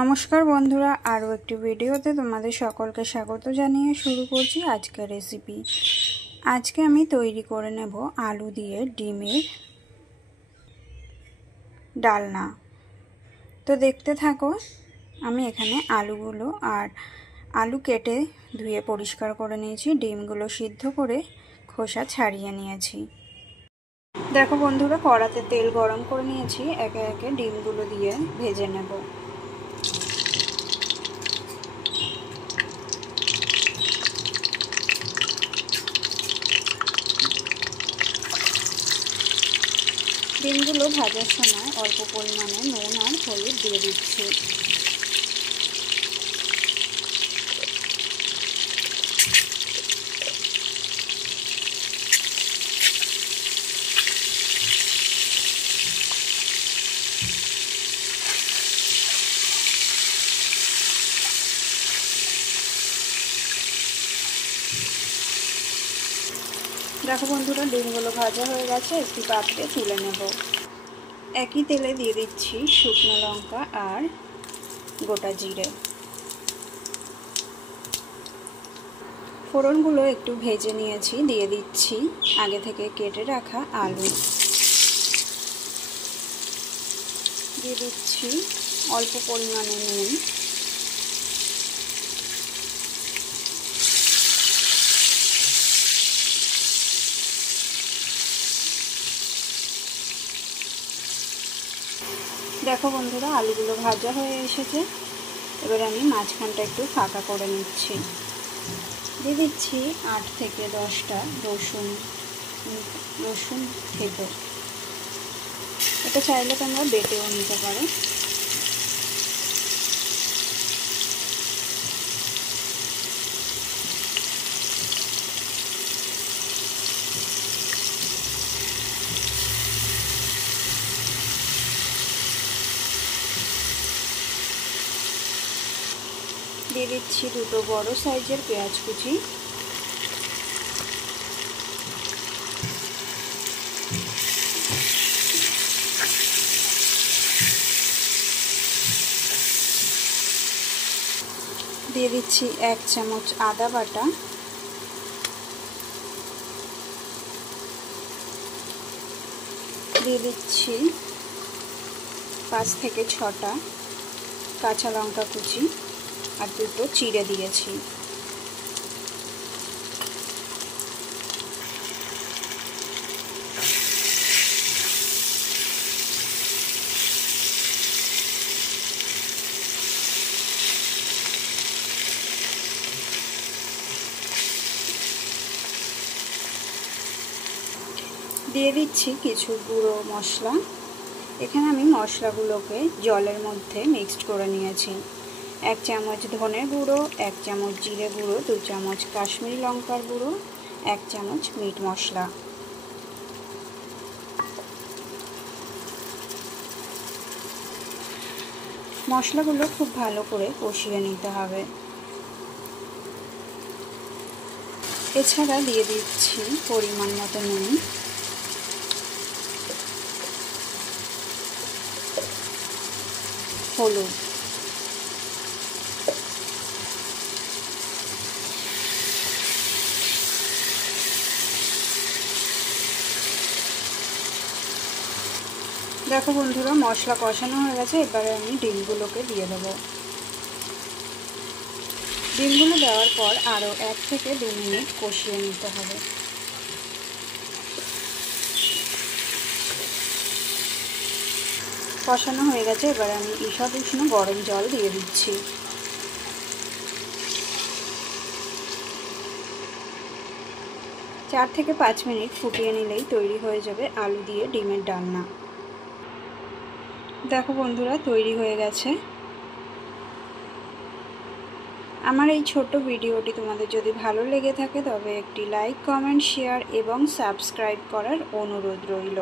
নমস্কার বন্ধুরা, আরও একটি ভিডিওতে তোমাদের সকলকে স্বাগত জানিয়ে শুরু করছি আজকের রেসিপি। আজকে আমি তৈরি করে নেব আলু দিয়ে ডিমের ডালনা। তো দেখতে থাকো। আমি এখানে আলু কেটে ধুয়ে পরিষ্কার করে নিয়েছি, ডিমগুলো সিদ্ধ করে খোসা ছাড়িয়ে নিয়েছি। দেখো বন্ধুরা, কড়াতে তেল গরম করে নিয়েছি, একে একে ডিমগুলো দিয়ে ভেজে নেব। ডিমগুলো ভাজার সময় অল্প পরিমাণে নুন আর হলুদ দিয়ে দিচ্ছি। দেখো বন্ধুরা, ডিমগুলো ভাজা হয়ে গেছে, একটি পাত্রে তুলে নেব। একই তেলে দিয়ে দিচ্ছি শুকনো লঙ্কা আর গোটা জিরে। ফোড়নগুলো একটু ভেজে নিয়েছি, দিয়ে দিচ্ছি আগে থেকে কেটে রাখা আলু। দিয়ে দিচ্ছি অল্প পরিমাণে নুন। দেখো বন্ধুরা, আলুগুলো ভাজা হয়ে এসেছে। এবার আমি মাঝখানটা একটু ফাঁকা করে নিচ্ছি। দিয়ে দিচ্ছি 8 থেকে 10টা রসুন থেতো। এটা চাইলে তোমরা বেটেও নিতে পারো। দিয়ে দিচ্ছি 2টো বড় সাইজের পেঁয়াজ কুচি। দিয়ে দিচ্ছি 1 চামচ আদা বাটা। দিয়ে দিচ্ছি 5 থেকে 6টা কাঁচা লঙ্কা কুচি আর 2টো চিড়ে দিয়েছি। দিয়ে দিচ্ছি কিছু গুঁড়ো মশলা। এখানে আমি মশলাগুলোকে জলের মধ্যে মিক্সড করে নিয়েছি। 1 চামচ ধনের গুঁড়ো, 1 চামচ জিরে গুঁড়ো, 2 চামচ কাশ্মীরি লঙ্কার গুঁড়ো, 1 চামচ মিট মশলা। মশলাগুলো খুব ভালো করে কষিয়ে নিতে হবে। এছাড়া দিয়ে দিচ্ছি পরিমাণ মতো নুন, হলুদ, দেখো বন্ধুরা, মশলা কষানো হয়ে গেছে। এবারে আমি ডিমগুলোকে দিয়ে দেবো। ডিমগুলো দেওয়ার পর আরও 1 থেকে 2 মিনিট কষিয়ে নিতে হবে। কষানো হয়ে গেছে। এবারে আমি ঈষৎ উষ্ণ গরম জল দিয়ে দিচ্ছি। চার থেকে 5 মিনিট ফুটিয়ে নিলেই তৈরি হয়ে যাবে আলু দিয়ে ডিমের ডালনা। দেখো বন্ধুরা, তৈরি হয়ে গেছে। আমার এই ছোট্ট ভিডিওটি তোমাদের যদি ভালো লেগে থাকে তবে একটি লাইক, কমেন্ট, শেয়ার এবং সাবস্ক্রাইব করার অনুরোধ রইল।